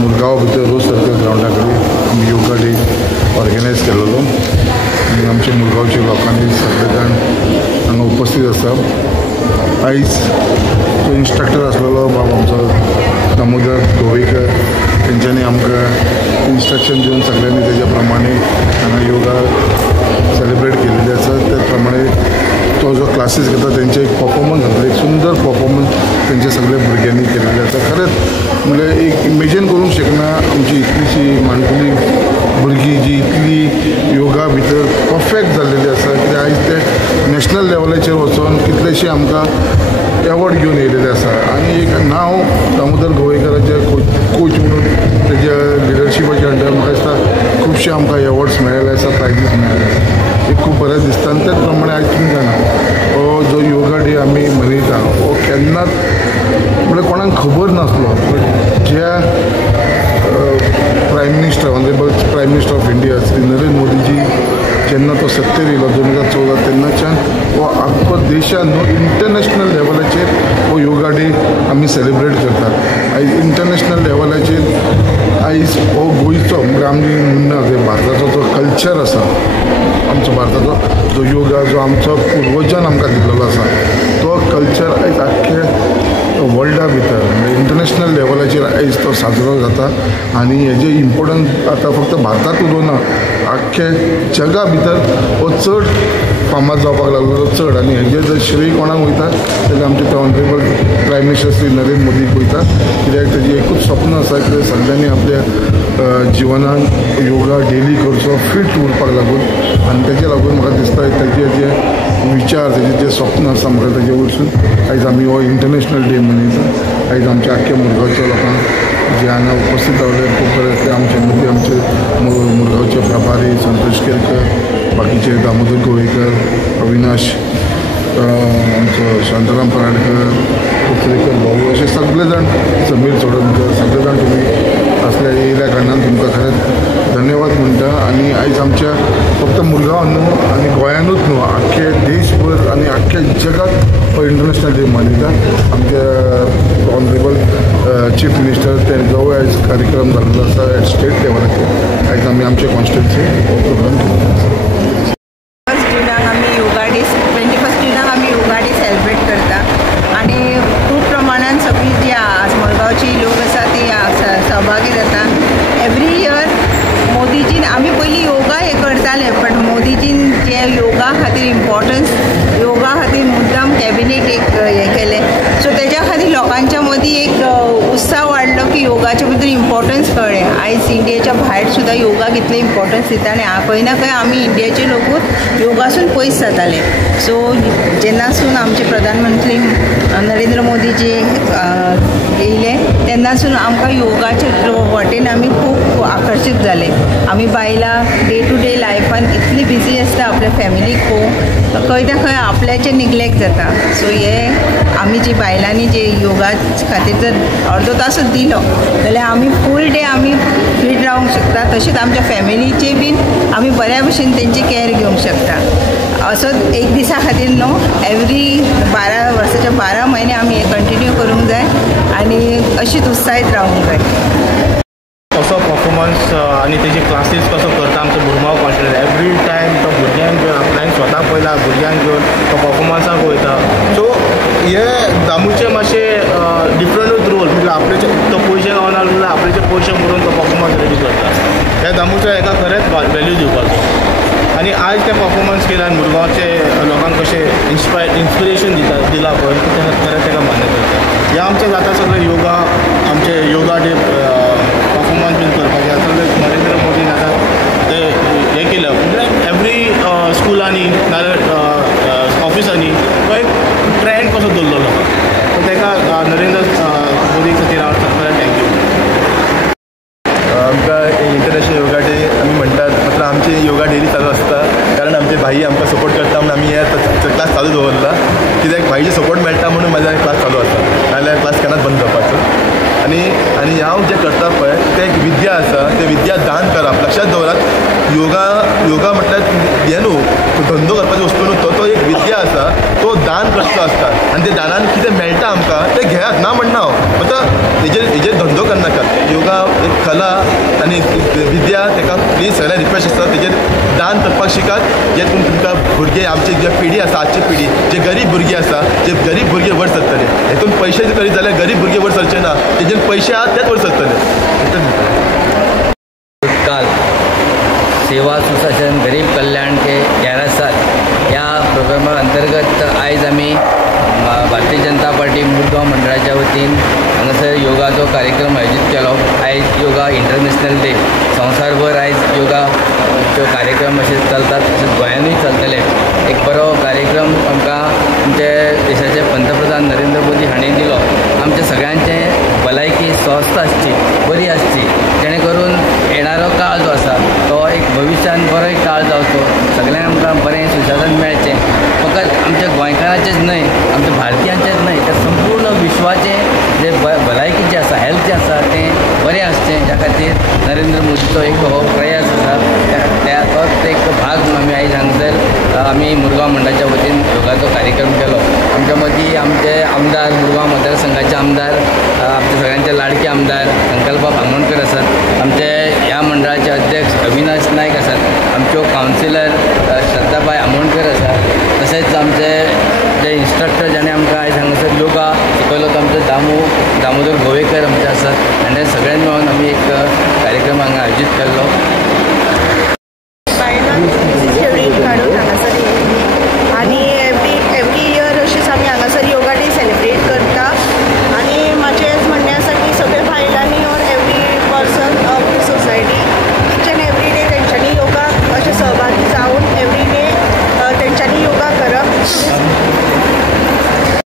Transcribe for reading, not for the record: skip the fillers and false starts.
मुरगांव भितर रोज सर्कल ग्राउंडा कडेन आमी योगा डे ऑर्गनायज केल्लो आनी आमच्या मुरगांवच्या लोकांनी सगळे जाण हांगा उपस्थित आसा। आयज जो इन्स्ट्रक्टर आसलेलो बाब आमचो दामोदर गोवेकर तेंच्यांनी आमकां इन्स्ट्रक्शन दिवन सगळ्यांनी तेज्या प्रमाणे हांगा योगा सेलिब्रेट केलेली आसा। त्या प्रमाणे तो जो क्लासीस घेता तेंचे एक परफॉर्मन्स जाता, एक सुंदर परफॉर्मन्स तेंच्या सगळ्या भुरग्यांनी केलेली आसा। खरेंच म्हणजे एक इमेजीन करूंक शकना आमची इतलीशी माणकुली भुरगीं जी इतली योगा भितर परफेक्ट जाल्लेली आसा, कित्याक आयज ते नॅशनल लेवलाचेर वचून कितलेशे आमकां एवॉर्ड घेवन येयलेले आसा। आनी एक नांव दामोदर गोवेकराचे कोच म्हणून तेज्या लिडरशिपाच्या अंडर म्हाका दिसता खुबशे आमकां एवॉर्ड्स मेळ्ळे आसा, प्रायजीस मेळ्ळे आसा। एक खूब बरें दिसता। आनी त्याच प्रमाणे आयज तुमी जाणा हो जो योगा डे आमी मनयता हो केन्नाच म्हणजे कोणाक खबर नासलो, बट ज्या prime minister honourable prime minister of India Shri Narendra Modiji जेन्ना तो सत्तेर येयलो 2014 तेन्नाच्यान हो आख्खो देशान इंटरनॅशनल लेवलाचेर हो योगा डे आमी सेलिब्रेट करतात। आयज इंटरनॅशनल लेवलाचेर आयज हो गोंयचो म्हणजे आमी म्हणना जे भारताचो जो कल्चर आसा, आमचो भारताचो जो योगा जो आमचो पुर्वजान आमकां दिल्लो आसा तो कल्चर आयज आख्खे वर्ल्डा भितर म्हणजे इंटरनॅशनल लेवलाचेर आयज तो साजरो जाता। आनी हेजे इम्पोर्टन्स आतां फक्त भारतांत उलोवना, आख्खे जगा भितर हो चड फामाद जावपाक लागलो चड। आनी हेजे जर श्रेय कोणाक वयता जाल्यार आमचे ते honourable prime minister Shri Narendra मोदीक वयता, कित्याक तेजें एकूच स्वप्न आसा की सगळ्यांनी आपल्या जिवनान योगा डेली करचो फिट उरपाक लागून। आनी तेजे लागून म्हाका दिसता तेजे जे विचार तेजे जे स्वप्न आसा म्हाका तेजे वयरसून आयज आमी हो इंटरनॅशनल डे मनयता। आयज आमच्या आख्ख्या मुरगांवच्या लोकांक जे हांगा उपस्थित रावले खूब बरे आमचे मदीं आमचे मुरगांवचे प्रभारी संतोष केरकर, बाकीचे दामोदर गोवेकर, अविनाश आमचो शांताराम पराडकर, कुत्रेकर भाऊ असे सगळे जाण, समीर चोडणकर सगळे जाण तुम्ही असल्या येयल्या कारणान तुमकां खरेंच धन्यवाद म्हणटा। आनी आयज आमच्या फक्त मुरगांव न्हू आनी गोंयानूच न्हू आख्खे देशभर आनी आख्ख्या जगात हो इंटरनॅशनल डे मनयता। आमच्या ऑनरेबल चीफ मिनिस्टर तेंचो आयज कार्यक्रम जाल्लो आसा एट स्टेट लेवलाचेर। आयज आमी आमचे कॉन्स्टिट्युन्सी हो प्रोग्राम केलो। सहभागी जाता एवरी इयर। मोदीजीन आमी पयलीं योगा हे करताले, बट मोदीजीन जे योगा खातीर इम्पॉर्टन्स योगा खातीर मुद्दाम कॅबिनेट एक हे केले, सो तेज्या खातीर लोकांच्या मदीं एक उत्साह वाडलो की योगाच्या बद्दल इम्पॉर्टन्स कळ्ळें। आयज इंडियेच्या भायर सुद्दां योगा कितले इम्पॉर्टन्स दिता आनी खंय ना खंय आमी इंडियेचे लोकूच योगासून पयस जाताले। सो जेन्नासून आमचे प्रधानमंत्री नरेंद्र मोदीजी येयले तेन्नासून आमकां योगाच्या वटेन आमी खूब आकर्शीत जाले। आमी बायलां डे टू डे लायफान इतली बिजी आसता आपल्या फॅमिलीक पळोवन खंय ना खंय आपल्याचें निग्लेक्ट जाता। सो हे आमी जी बायलांनी जे योगा खातीर जर अर्दो तासूच दिलो जाल्यार आमी फूल डे आमी फीट रावंक शकता, तशेंच आमच्या फॅमिलीचे बीन आमी बऱ्या भशेन तेंची कॅर घेवंक शकता। असोच एक दिसा खातीर न्हू, एवरी 12 वर्साच्या 12 म्हयने आमी हे कंटिन्यू करूंक जाय आनी अशीच उत्साहीत रावूंक जाय। कसो परफॉर्मन्स आनी तेजी क्लासीस कसो करता आमचो मुरगांव कॉन्स्टिट्युएंसी एवरी टायम तो भुरग्यांक घेवन आपल्यान स्वता पयला भुरग्यांक घेवन तो परफॉर्मन्साक वयता। सो हे दामूचे मातशें डिफरंटूच रोल, म्हणजे आपल्याचे तो पयशे गावना जाल्यार आपल्याचे पयशे मोडून तो परफॉर्मन्स रेडी करता। ह्या दामूच्या हेका खरेंच व्हॅल्यू दिवपाचो। आनी आयज ते परफॉर्मन्स केल्यान मुरगांवचे लोकांक कशें इन्स्पिरेशन दिला पळय खरेंच ताका मान्य करता। हे आमचें जाता सगळें योगा आमचे योगा डे परफॉर्मन्स बीन करपाचें सगळें नरेंद्र मोदीन आतां ते हें केलं, म्हणजे एवरी स्कुलांनी नाजाल्यार ऑफिसांनी तो एक ट्रेंड कसो दवरलो सो ताका नरेंद्र मोदी खातीर हांव खरें थँक्यू। आमकां इंटरनॅशनल योगा डे आमी म्हणटात, मतलब आमचे योगा डेली चालू आसता कारण आमचे भाई आमकां सपोर्ट करता म्हणून आमी हे क्लास चालू दवरला, कित्याक भाईचे सपोर्ट मेळटा म्हणून म्हाज्या क्लास चालू आसा, नाजाल्यार क्लास केन्नाच बंद जावपाचो। आनी हांव जें करता पळय तें एक विद्या आसा, तें विद्या दान करप। लक्षात दवरात, योगा म्हटल्यार हें न्हू धंदो करपाची वस्तू न्हू, तो एक विद्या आसा, तो दान करचो आसता आनी ते दानान कितें मेळटा आमकां तें घेयात ना म्हणना हांव, मतलब हेजेर योगा एक कला आनी विद्या ताका प्लीज सगळ्या रिक्वेस्ट आसता तेजेर दान करपाक शिकात जेतून तुमकां भुरगे आमची जे पिढी आसा आजची पिढी जे गरीब भुरगे आसा जे गरीब भुरगे वयर सरतले हेतून पयशे करीत जाल्यार गरीब भुरगे वयर सरचे ना तेजेर पयशे आहात तेच वयर सरतले काल सेवा सुशासन गरीब कल्याण के 11 साल या प्रोग्रामा अंतर्गत आयज आमी भारतीय जनता पार्टी मुरगांव मंडळाच्या वतीन हांगासर योगाचो कार्यक्रम आयोजीत केलो। आयज योगा इंटरनॅशनल डे संवसारभर आयज योगाचो कार्यक्रम अशे चलतात तशेंच गोंयानूय चलतले। एक बरो कार्यक्रम आमकां आमचे देशाचे पंतप्रधान नरेंद्र मोदी हांणी दिलो। आमच्या सगळ्यांचे भलायकी स्वस्थ आसची बरी आसची जेणे करून येणारो काळ जो आसा तो एक भविश्यान बरो एक काळ जावचो सगळ्यांक आमकां बरें सुशासन मेळचें। फकत आमच्या गोंयकारांचेच न्हय आमच्या भारतीयांचेच न्हय तर संपूर्ण विश्वाचें जे भलायकी जे आसा हेल्थ जें आसा तें बरें आसचें ज्या खातीर नरेंद्र मोदीचो एक हो प्रयास आसा तोच एक भाग म्हणून आमी आयज हांगासर आमी मुरगांव मंडळाच्या वतीन योगाचो कार्यक्रम केलो। आमच्या मदीं आमचे आमदार मुरगांव मतदारसंघाचे आमदार आमचे सगळ्यांचे लाडके आमदार संकल्प आमोणकर आसात। आमचे ह्या मंडळाचे अध्यक्ष अविनाश नायक आसात। आमच्यो कावन्सिलर श्रद्धाबाई आमोणकर आसात। तशेंच आमचे जे इन्स्ट्रक्टर जेणे आमकां आयज हांगासर योगा शिकयलो तो आमचे दामोदर गोवेकर आमचे आसात। आनी सगळ्यांनी मेळून आमी एक कार्यक्रम हांगा आयोजीत केल्लो।